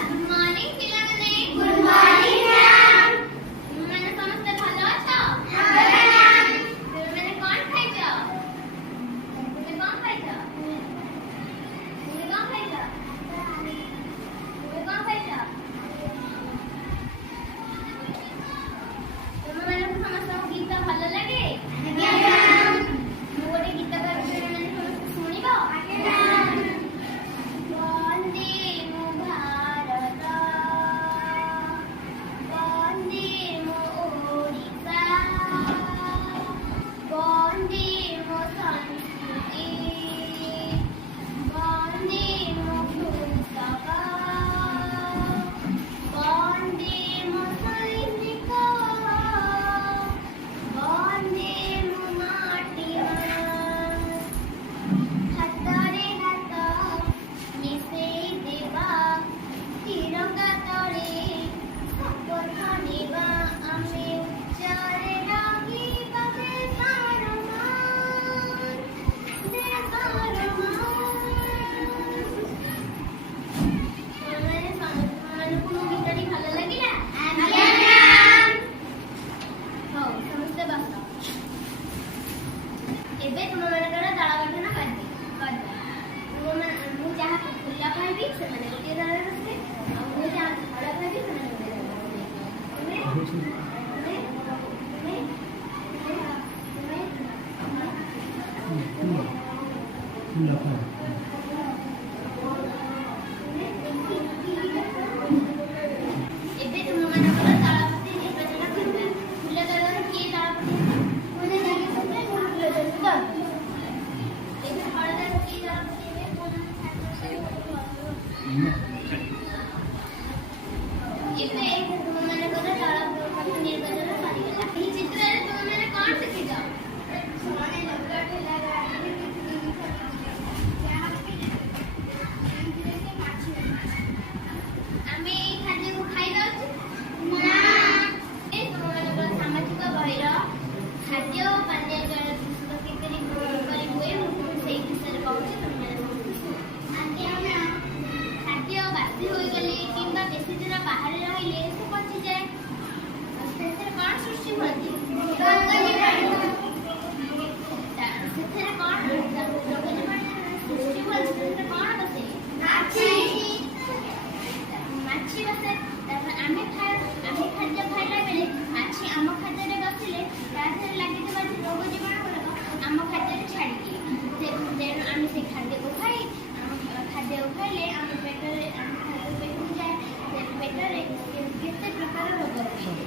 Good morning, ପିଲାମାନେ। Good morning, ma'am। ତୁମେମାନେ ସମସ୍ତେ ଭଲ ଅଛ? ଆଜ୍ଞା, ma'am। ତୁମେମାନେ କଣ ଖାଇଛ? ତୁମେ କଣ ଖାଇଛ? ତୁମେ କଣ ଖାଇଛ? ତୁମେ କଣ ଖାଇଛ? ତୁମମାନଙ୍କୁ ସମସ୍ତଙ୍କୁ ଗୀତ ଭଲ ଲାଗେ? ଆଜ୍ଞା, ma'am। ମୁଁ ଗୋଟେ ଗୀତ ଗାଉଛି, ତୁମେମାନେ ସମସ୍ତେ ଶୁଣିବ? ଆଜ୍ଞା, ma'am। ବନ୍ଦେ ମୋ ଭାରତ, ବନ୍ଦେ ମୋ ଓଡ଼ିଶା, ବନ୍ଦେ ମୋ ସଂସ୍କୃତି, ବନ୍ଦେ ମୋ ପୁସ୍ତକ, ବନ୍ଦେ ମୋ ସୈନିକ, ବନ୍ଦେ ମୋ ମାଟି ମା। ହାତରେ ହାତ ମିଶେଇ ଦେବା, ତିରଙ୍ଗା ତଳେ ଶପଥ ନେବା, ଆମେ ଉଚ୍ଚରେ ରାଗିବା ଦେଶର ମାନ, ଦେଶର ମାନ। ତୁମମାନଙ୍କୁ ମୋ ଗୀତଟି ଭଲ ଲାଗିଲା? ଆଜ୍ଞା, ମ୍ୟାମ୍। ହଉ, ସମସ୍ତେ ବସ। ଏବେ ତୁମମାନଙ୍କର ଦଳ ଗଠନ କରିବା। ମୁଁ ଯାହାକୁ ଫୁଲ କହିବି ସେମାନେ ଗୋଟିଏ ଦଳରେ ବସିବେ, ଆଉ ମୁଁ ଯାହାକୁ ଫଳ କହିବି ସେମାନେ ଗୋଟିଏ ଦଳରେ ବସିବେ। ଏବେ ତୁମମାନଙ୍କର ଦଳପତି ନିର୍ବାଚନ କରିବା। ଫୁଲ ଦଳର କିଏ ଦଳପତି ହେବ? ଏବେ ଫଳ ଦଳର କିଏ ଦଳପତି ହେବେ? ଏବେ ତୁମମାନଙ୍କର ଦଳପତି ନିର୍ବାଚନ ସରିଗଲା। ଏହି ଚିତ୍ରରେ ତୁମମାନେ କଣ ଶିଖିଛ? ଆମେ ଏହି ଖାଦ୍ୟକୁ ଖାଇବା ଉଚିତ? ତୁମମାନଙ୍କର ସାମାଜିକ ବହିର ଖାଦ୍ୟ ଓ ପାନୀୟ ଜଳ ପ୍ରସ୍ତୁତ କିପରି ହୁଏ ମୁଁ ସେଇ ବିଷୟରେ କହୁଛି, ତୁମମାନେ ସମସ୍ତେ ଶୁଣ। ଖାଦ୍ୟ ବାସି ହୋଇଗଲେ କିମ୍ବା ବେଶୀ ଦିନ ବାହାରେ ରହିଲେ ସେ ପଚିଯାଏ। ସେଥିରେ କଣ ସୃଷ୍ଟି ହୁଅନ୍ତି? ସେଥିରେ କଣ ରୋଗ ଜୀବାଣୁ ସୃଷ୍ଟି ହୁଅନ୍ତି? ସେଥିରେ କଣ ବସେ? ମାଛି ବସେ। ତାପରେ ଆମେ ଖାଦ୍ୟ ଖାଇଲା ବେଳେ ମାଛି ଆମ ଖାଦ୍ୟରେ ବସିଲେ ତା ଦେହରେ ଲାଗିଥିବା ରୋଗ ଜୀବାଣୁ ଗୁଡ଼ାକ ଆମ ଖାଦ୍ୟରେ ଛାଡ଼ିଦିଏ। ତେଣୁ ଆମେ ସେ ଖାଦ୍ୟକୁ ଖାଇଲେ ଆମ ପେଟରେ ପେଟକୁ ଯାଏ। ପେଟରେ କେତେ ପ୍ରକାର ରୋଗ ହୁଏ।